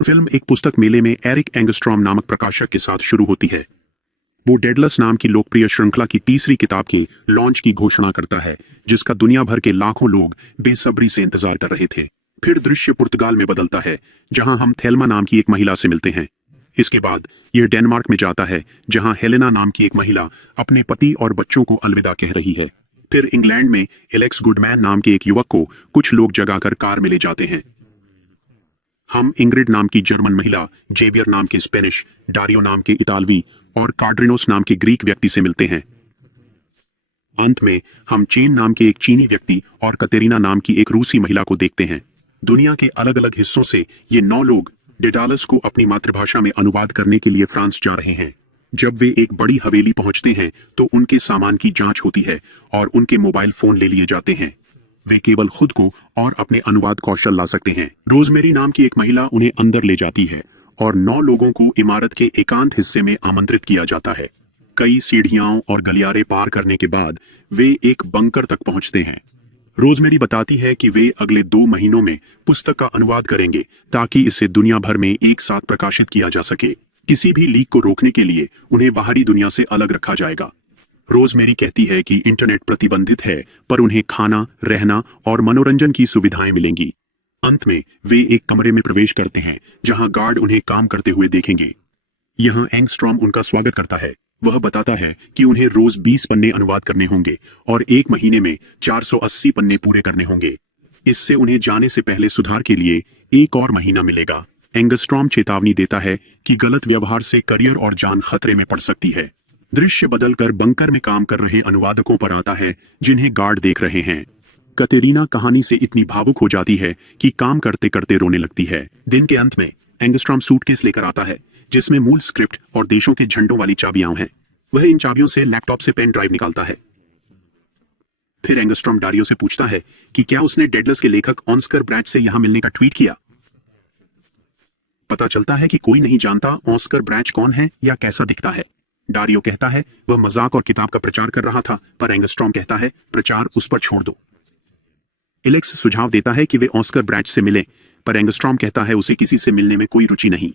Film एक पुस्तक मेले में एरिक एंगस्ट्रॉम नामक प्रकाशक के साथ शुरू होती है। वो डेडलस नाम की लोकप्रिय श्रृंखला की तीसरी किताब के लॉन्च की घोषणा करता है, जिसका दुनिया भर के लाखों लोग बेसब्री से इंतजार कर रहे थे। फिर दृश्य पुर्तगाल में बदलता है, जहां हम थेल्मा नाम की एक महिला से मिलते हैं। इसके बाद यह डेनमार्क में जाता है, जहां हेलेना नाम की एक महिला अपने पति और बच्चों को अलविदा कह रही है। फिर इंग्लैंड में एलेक्स गुडमैन नाम के एक युवक को कुछ लोग जगाकर कार में ले जाते हैं। हम इंग्रिड नाम की जर्मन महिला, जेवियर नाम के स्पेनिश, डारियो नाम के इतालवी और कार्ड्रिनोस नाम के ग्रीक व्यक्ति से मिलते हैं। अंत में हम चेन नाम के एक चीनी व्यक्ति और कतेरिना नाम की एक रूसी महिला को देखते हैं। दुनिया के अलग अलग हिस्सों से ये 9 लोग डेडालस को अपनी मातृभाषा में अनुवाद करने के लिए फ्रांस जा रहे हैं। जब वे एक बड़ी हवेली पहुंचते हैं तो उनके सामान की जांच होती है और उनके मोबाइल फोन ले लिए जाते हैं। वे केवल खुद को और अपने अनुवाद कौशल ला सकते हैं। रोजमेरी नाम की एक महिला उन्हें अंदर ले जाती है और 9 लोगों को इमारत के एकांत हिस्से में आमंत्रित किया जाता है। कई सीढ़ियां और गलियारे पार करने के बाद वे एक बंकर तक पहुंचते हैं। रोजमेरी बताती है कि वे अगले 2 महीनों में पुस्तक का अनुवाद करेंगे ताकि इसे दुनिया भर में एक साथ प्रकाशित किया जा सके। किसी भी लीक को रोकने के लिए उन्हें बाहरी दुनिया से अलग रखा जाएगा। रोजमेरी कहती है कि इंटरनेट प्रतिबंधित है, पर उन्हें खाना, रहना और मनोरंजन की सुविधाएं मिलेंगी। अंत में वे एक कमरे में प्रवेश करते हैं जहां गार्ड उन्हें काम करते हुए देखेंगे। यहां एंगस्ट्रॉम उनका स्वागत करता है। वह बताता है कि उन्हें रोज 20 पन्ने अनुवाद करने होंगे और 1 महीने में 480 पन्ने पूरे करने होंगे। इससे उन्हें जाने से पहले सुधार के लिए 1 और महीना मिलेगा। एंगस्ट्रॉम चेतावनी देता है कि गलत व्यवहार से करियर और जान खतरे में पड़ सकती है। दृश्य बदलकर बंकर में काम कर रहे अनुवादकों पर आता है, जिन्हें गार्ड देख रहे हैं। कतेरिना कहानी से इतनी भावुक हो जाती है कि काम करते करते रोने लगती है। दिन के अंत में एंगस्ट्रॉम सूटकेस लेकर आता है, जिसमें मूल स्क्रिप्ट और देशों के झंडों वाली चाबियां हैं। वह इन चाबियों से लैपटॉप से पेन ड्राइव निकालता है। फिर एंगस्ट्रॉम डारियो से पूछता है कि क्या उसने डेडलस के लेखक ऑस्कर ब्रैच से यहां मिलने का ट्वीट किया। पता चलता है कि कोई नहीं जानता ऑस्कर ब्रैच कौन है या कैसा दिखता है। डारियो कहता है वह मजाक और किताब का प्रचार कर रहा था, पर एंगस्ट्रॉम कहता है प्रचार उस पर छोड़ दो। एलेक्स सुझाव देता है कि वे ऑस्कर ब्रैच से मिलें, पर एंगस्ट्रॉम कहता है उसे किसी से मिलने में कोई रुचि नहीं।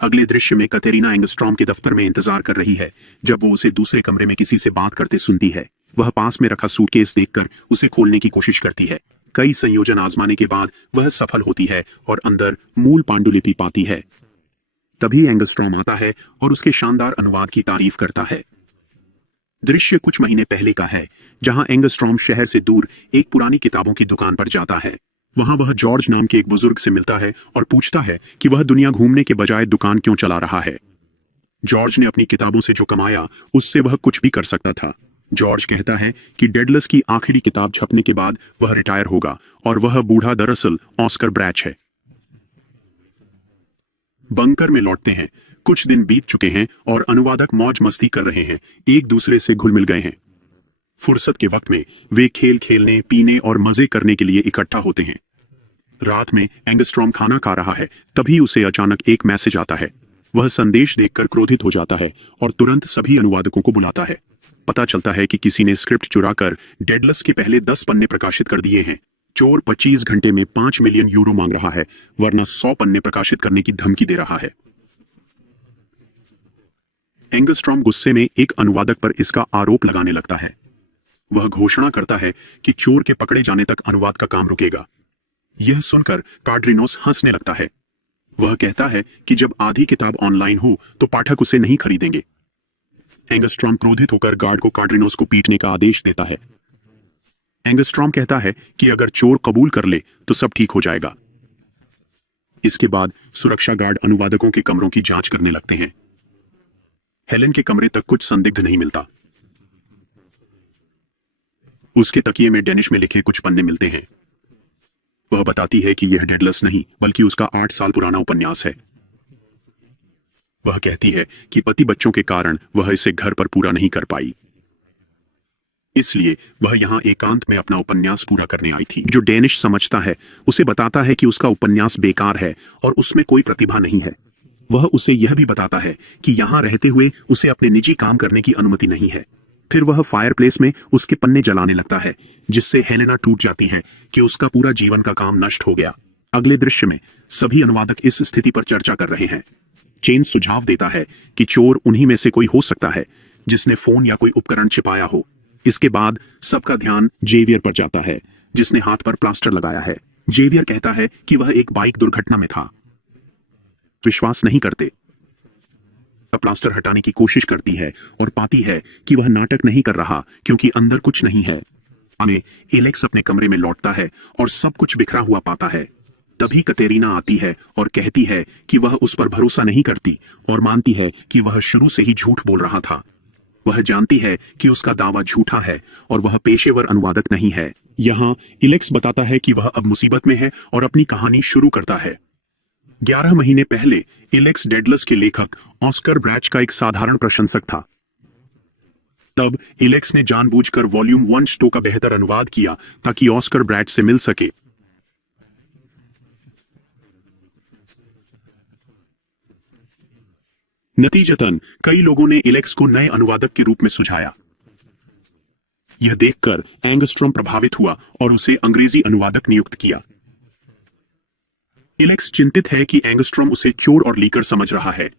अगले दृश्य में कतेरिना एंगस्ट्रॉम के दफ्तर में इंतजार कर रही है, जब वो उसे दूसरे कमरे में किसी से बात करते सुनती है। वह पास में रखा सूटकेस देखकर उसे खोलने की कोशिश करती है। कई संयोजन आजमाने के बाद वह सफल होती है और अंदर मूल पांडुलिपि पाती है। तभी एंगस्ट्रॉम आता है और उसके शानदार अनुवाद की तारीफ करता है। दृश्य कुछ महीने पहले का है, जहां एंगस्ट्रॉम शहर से दूर एक पुरानी किताबों की दुकान पर जाता है। वहां वह जॉर्ज नाम के एक बुजुर्ग से मिलता है और पूछता है कि वह दुनिया घूमने के बजाय दुकान क्यों चला रहा है। जॉर्ज ने अपनी किताबों से जो कमाया उससे वह कुछ भी कर सकता था। जॉर्ज कहता है कि डेडलस की आखिरी किताब छपने के बाद वह रिटायर होगा और वह बूढ़ा दरअसल ऑस्कर ब्रैच है। बंकर में लौटते हैं। कुछ दिन बीत चुके हैं और अनुवादक मौज मस्ती कर रहे हैं, एक दूसरे से घुल मिल गए हैं। फुर्सत के वक्त में वे खेल खेलने, पीने और मजे करने के लिए इकट्ठा होते हैं। रात में एंगस्ट्रॉम खाना खा रहा है, तभी उसे अचानक एक मैसेज आता है। वह संदेश देखकर क्रोधित हो जाता है और तुरंत सभी अनुवादकों को बुलाता है। पता चलता है कि किसी ने स्क्रिप्ट चुराकर डेडलस के पहले 10 पन्ने प्रकाशित कर दिए हैं। चोर 25 घंटे में 5 मिलियन यूरो मांग रहा है, वरना 100 पन्ने प्रकाशित करने की धमकी दे रहा है। एंगस्ट्रॉम गुस्से में एक अनुवादक पर इसका आरोप लगाने लगता है। वह घोषणा करता है कि चोर के पकड़े जाने तक अनुवाद का काम रुकेगा। यह सुनकर कार्ड्रिनोस हंसने लगता है। वह कहता है कि जब आधी किताब ऑनलाइन हो तो पाठक उसे नहीं खरीदेंगे। एंगस्ट्रॉम क्रोधित होकर गार्ड को कार्ड्रिनोस को पीटने का आदेश देता है। एंगस्ट्रॉम कहता है कि अगर चोर कबूल कर ले तो सब ठीक हो जाएगा। इसके बाद सुरक्षा गार्ड अनुवादकों के कमरों की जांच करने लगते हैं। हेलेन के कमरे तक कुछ संदिग्ध नहीं मिलता। उसके तकिए में डेनिश में लिखे कुछ पन्ने मिलते हैं। वह बताती है कि यह डेडलस नहीं बल्कि उसका 8 साल पुराना उपन्यास है। वह कहती है कि पति बच्चों के कारण वह इसे घर पर पूरा नहीं कर पाई, इसलिए वह यहां एकांत में अपना उपन्यास पूरा करने आई थी। जो डेनिश समझता है उसे बताता है कि उसका उपन्यास बेकार है और उसमें कोई प्रतिभा नहीं है। वह उसे यह भी बताता है कि यहां रहते हुए उसे अपने निजी काम करने की अनुमति नहीं है। फिर वह फायरप्लेस में उसके पन्ने जलाने लगता है, जिससे हेलेना टूट जाती है कि उसका पूरा जीवन का काम नष्ट हो गया। अगले दृश्य में सभी अनुवादक इस स्थिति पर चर्चा कर रहे हैं। चेन सुझाव देता है कि चोर उन्हीं में से कोई हो सकता है जिसने फोन या कोई उपकरण छिपाया हो। इसके बाद सबका ध्यान जेवियर पर जाता है, जिसने हाथ पर प्लास्टर लगाया है। जेवियर कहता है कि वह एक बाइक दुर्घटना में था। विश्वास नहीं करते। प्लास्टर हटाने की कोशिश करती है और पाती है कि वह नाटक नहीं कर रहा, क्योंकि अंदर कुछ नहीं है। एलेक्स अपने कमरे में लौटता है और सब कुछ बिखरा हुआ पाता है। तभी कतेरीना आती है और कहती है कि वह उस पर भरोसा नहीं करती और मानती है कि वह शुरू से ही झूठ बोल रहा था। वह जानती है कि उसका दावा झूठा है और वह पेशेवर अनुवादक नहीं है। यहाँ एलेक्स बताता है कि वह अब मुसीबत में है और अपनी कहानी शुरू करता है। 11 महीने पहले एलेक्स डेडलस के लेखक ऑस्कर ब्रैच का एक साधारण प्रशंसक था। तब एलेक्स ने जानबूझकर वॉल्यूम 1 स्टो का बेहतर अनुवाद किया ताकि ऑस्कर ब्रैच से मिल सके। नतीजतन कई लोगों ने एलेक्स को नए अनुवादक के रूप में सुझाया। यह देखकर एंगस्ट्रॉम प्रभावित हुआ और उसे अंग्रेजी अनुवादक नियुक्त किया। एलेक्स चिंतित है कि एंगस्ट्रॉम उसे चोर और लीकर समझ रहा है।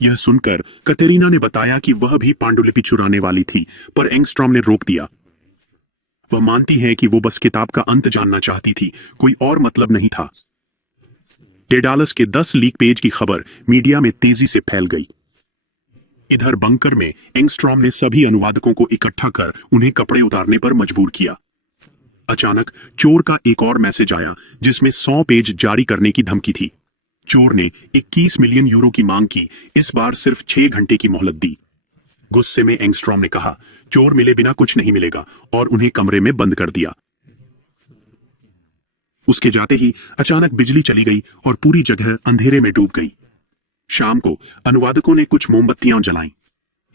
यह सुनकर कतेरीना ने बताया कि वह भी पांडुलिपि चुराने वाली थी, पर एंगस्ट्रॉम ने रोक दिया। वह मानती है कि वो बस किताब का अंत जानना चाहती थी, कोई और मतलब नहीं था। डेडालस के 10 लीक पेज की खबर मीडिया में तेजी से फैल गई। इधर बंकर में एंगस्ट्रॉम ने सभी अनुवादकों को इकट्ठा कर उन्हें कपड़े उतारने पर मजबूर किया। अचानक चोर का एक और मैसेज आया, जिसमें 100 पेज जारी करने की धमकी थी। चोर ने 21 मिलियन यूरो की मांग की, इस बार सिर्फ 6 घंटे की मोहलत दी। गुस्से में एंगस्ट्रॉम ने कहा, चोर मिले बिना कुछ नहीं मिलेगा, और उन्हें कमरे में बंद कर दिया। उसके जाते ही अचानक बिजली चली गई और पूरी जगह अंधेरे में डूब गई। शाम को अनुवादकों ने कुछ मोमबत्तियां जलाईं।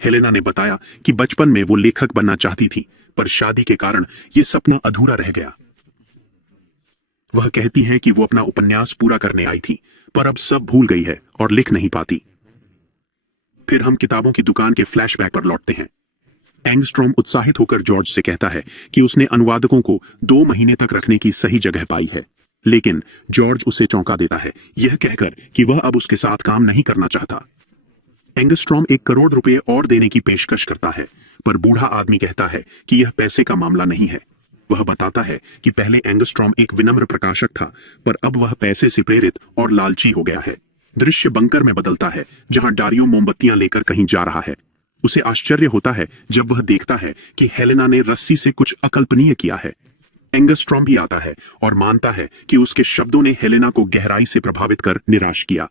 हेलेना ने बताया कि बचपन में वो लेखक बनना चाहती थी, पर शादी के कारण यह सपना अधूरा रह गया। वह कहती है कि वो अपना उपन्यास पूरा करने आई थी, पर अब सब भूल गई है और लिख नहीं पाती। फिर हम किताबों की दुकान के फ्लैशबैक पर लौटते हैं। एंगस्ट्रॉम उत्साहित होकर जॉर्ज से कहता है कि उसने अनुवादकों को 2 महीने तक रखने की सही जगह पाई है, लेकिन जॉर्ज उसे चौंका देता है, यह कहकर कि वह अब उसके साथ काम नहीं करना चाहता। एंगस्ट्रॉम 1 करोड़ रुपए और देने की पेशकश करता है, पर बूढ़ा आदमी कहता है कि यह पैसे का मामला नहीं है। वह बताता है कि पहले एंगस्ट्रॉम एक विनम्र प्रकाशक था, पर अब वह पैसे से प्रेरित और लालची हो गया है। दृश्य बंकर में बदलता है, जहां डारियो मोमबत्तियां लेकर कहीं जा रहा है। उसे आश्चर्य होता है जब वह देखता है कि हेलेना ने रस्सी से कुछ अकल्पनीय किया है। एंगस्ट्रॉम भी आता है और मानता है कि उसके शब्दों ने हेलेना को गहराई से प्रभावित कर निराश किया।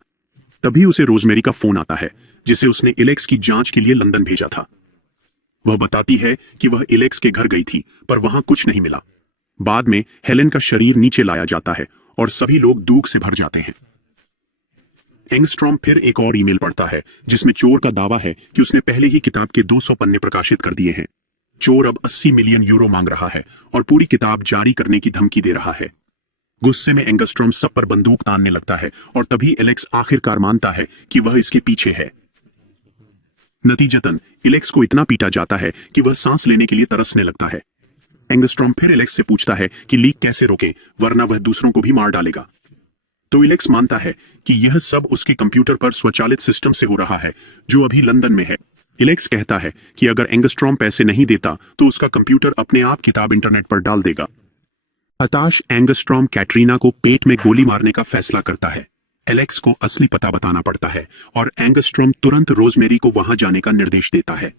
तभी उसे रोजमेरी का फोन आता है, जिसे उसने एलेक्स की जांच के लिए लंदन भेजा था। वह बताती है कि वह एलेक्स के घर गई थी, पर वहां कुछ नहीं मिला। बाद में हेलेन का शरीर नीचे लाया जाता है और सभी लोग दुख से भर जाते हैं। एंगस्ट्रॉम फिर एक और ईमेल पढ़ता है, जिसमें चोर का दावा है कि उसने पहले ही किताब के 200 पन्ने प्रकाशित कर दिए हैं। चोर अब 80 मिलियन यूरो मांग रहा है और पूरी किताब जारी करने की धमकी दे रहा है। गुस्से में एंगस्ट्रॉम सब पर बंदूक तानने लगता है और तभी एलेक्स आखिरकार मानता है कि वह इसके पीछे है। नतीजतन एलेक्स को इतना पीटा जाता है कि वह सांस लेने के लिए तरसने लगता है। एंगस्ट्रॉम फिर एलेक्स से पूछता है कि लीक कैसे रोके, वरना वह दूसरों को भी मार डालेगा। तो एलेक्स मानता है कि यह सब उसके कंप्यूटर पर स्वचालित सिस्टम से हो रहा है, जो अभी लंदन में है। एलेक्स कहता है कि अगर एंगस्ट्रॉम पैसे नहीं देता तो उसका कंप्यूटर अपने आप किताब इंटरनेट पर डाल देगा। हताश एंगस्ट्रॉम कैटरीना को पेट में गोली मारने का फैसला करता है। एलेक्स को असली पता बताना पड़ता है और एंगस्ट्रॉम तुरंत रोजमेरी को वहां जाने का निर्देश देता है।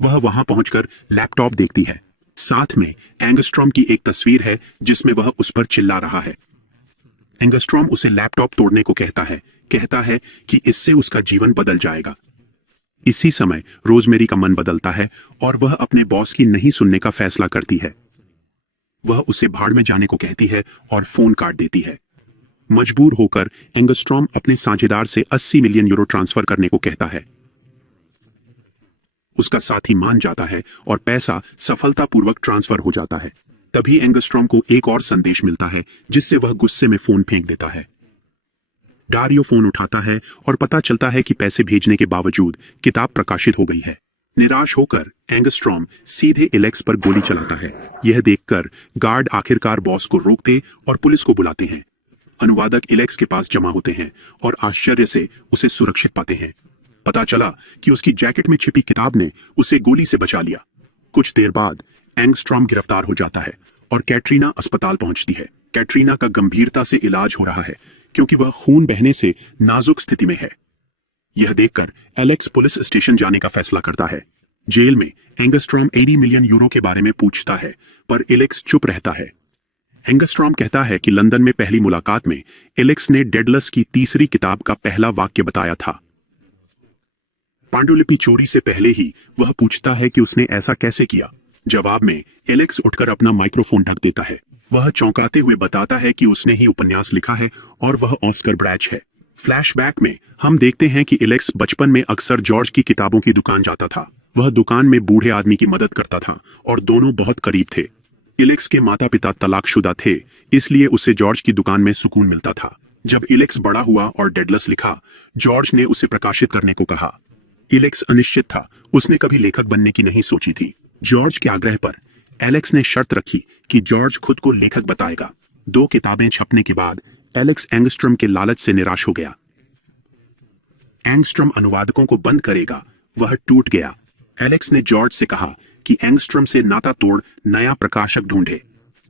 वह वहां पहुंचकर लैपटॉप देखती है। साथ में एंगस्ट्रॉम की एक तस्वीर है, जिसमें वह उस पर चिल्ला रहा है। एंगस्ट्रॉम उसे लैपटॉप तोड़ने को कहता है कि इससे उसका जीवन बदल जाएगा। इसी समय रोजमेरी का मन बदलता है और वह अपने बॉस की नहीं सुनने का फैसला करती है। वह उसे भाड़ में जाने को कहती है और फोन काट देती है। मजबूर होकर एंगस्ट्रॉम अपने साझेदार से 80 मिलियन यूरो ट्रांसफर करने को कहता है। उसका साथी मान जाता है और पैसा सफलतापूर्वक ट्रांसफर हो जाता है। तभी एंगस्ट्रॉम को एक और संदेश मिलता है, जिससे वह गुस्से में फोन फेंक देता है। डारियो फोन उठाता है और पता चलता है कि पैसे भेजने के बावजूद किताब प्रकाशित हो गई है। निराश होकर एंगस्ट्रॉम सीधे एलेक्स पर गोली चलाता है। यह देखकर गार्ड आखिरकार बॉस को रोकते और पुलिस को बुलाते हैं। अनुवादक एलेक्स के पास जमा होते हैं और आश्चर्य से उसे सुरक्षित पाते हैं। पता चला कि उसकी जैकेट में छिपी किताब ने उसे गोली से बचा लिया। कुछ देर बाद एंगस्ट्रॉम गिरफ्तार हो जाता है और कैटरीना अस्पताल पहुंचती है। कैटरीना का गंभीरता से इलाज हो रहा है क्योंकि वह खून बहने से नाजुक स्थिति में है। यह देखकर एलेक्स पुलिस स्टेशन जाने का फैसला करता है। जेल में एंगस्ट्रॉम 80 मिलियन यूरो के बारे में पूछता है, पर एलेक्स चुप रहता है। एंगस्ट्रॉम कहता है कि लंदन में पहली मुलाकात में एलेक्स ने डेडलस की तीसरी किताब का पहला वाक्य बताया था। पांडुलिपि चोरी से पहले ही वह पूछता है कि उसने ऐसा कैसे किया। जवाब में एलेक्स उठकर अपना माइक्रोफोन ढक देता है। वह चौंकाते हुए बताता है कि उसने ही उपन्यास लिखा है और वह ऑस्कर ब्रैच है। फ्लैशबैक में हम देखते हैं कि एलेक्स बचपन में अक्सर जॉर्ज की किताबों की दुकान जाता था। वह दुकान में बूढ़े आदमी की मदद करता था और दोनों बहुत करीब थे। एलेक्स के माता पिता तलाकशुदा थे, इसलिए उसे जॉर्ज की दुकान में सुकून मिलता था। जब एलेक्स बड़ा हुआ और डेडलस लिखा, जॉर्ज ने उसे प्रकाशित करने को कहा। एलेक्स अनिश्चित था, उसने कभी लेखक बनने की नहीं सोची थी। जॉर्ज के आग्रह पर एलेक्स ने शर्त रखी कि जॉर्ज खुद को लेखक बताएगा। 2 किताबें छपने के बाद एलेक्स एंगस्ट्रॉम के लालच से निराश हो गया। एंगस्ट्रॉम अनुवादकों को बंद करेगा, वह टूट गया। एलेक्स ने जॉर्ज से कहा कि एंगस्ट्रॉम से नाता तोड़ नया प्रकाशक ढूंढे।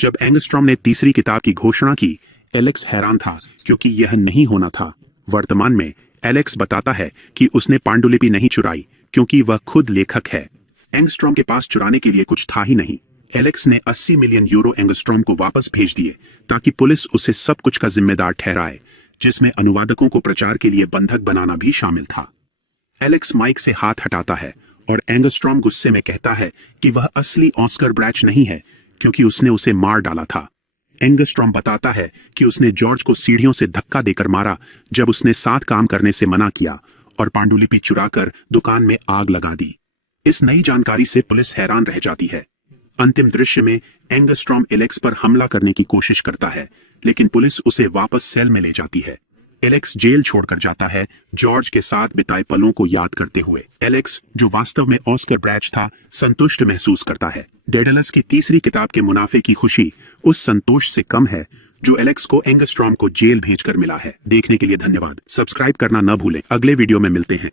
जब एंगस्ट्रॉम ने तीसरी किताब की घोषणा की, एलेक्स हैरान था क्योंकि यह नहीं होना था। वर्तमान में एलेक्स बताता है कि उसने पांडुलिपि नहीं चुराई क्योंकि वह खुद लेखक है। एंगस्ट्रॉम के पास चुराने के लिए कुछ था ही नहीं। एलेक्स ने 80 मिलियन यूरो एंगस्ट्रॉम को वापस भेज दिए ताकि पुलिस उसे सब कुछ का जिम्मेदार ठहराए, जिसमें अनुवादकों को प्रचार के लिए बंधक बनाना भी शामिल था। एलेक्स माइक से हाथ हटाता है और एंगस्ट्रॉम गुस्से में कहता है कि वह असली ऑस्कर ब्रैच नहीं है क्योंकि उसने उसे मार डाला था। एंगस्ट्रॉम बताता है कि उसने जॉर्ज को सीढ़ियों से धक्का देकर मारा जब उसने साथ काम करने से मना किया और पांडुलिपि चुराकर दुकान में आग लगा दी। इस नई जानकारी से पुलिस हैरान रह जाती है। अंतिम दृश्य में एंगस्ट्रॉम एलेक्स पर हमला करने की कोशिश करता है, लेकिन पुलिस उसे वापस सेल में ले जाती है। एलेक्स जेल छोड़कर जाता है, जॉर्ज के साथ बिताए पलों को याद करते हुए। एलेक्स, जो वास्तव में ऑस्कर ब्रैच था, संतुष्ट महसूस करता है। डेडलस की तीसरी किताब के मुनाफे की खुशी उस संतोष से कम है जो एलेक्स को एंगस्ट्रॉम को जेल भेजकर मिला है। देखने के लिए धन्यवाद। सब्सक्राइब करना न भूलें। अगले वीडियो में मिलते हैं।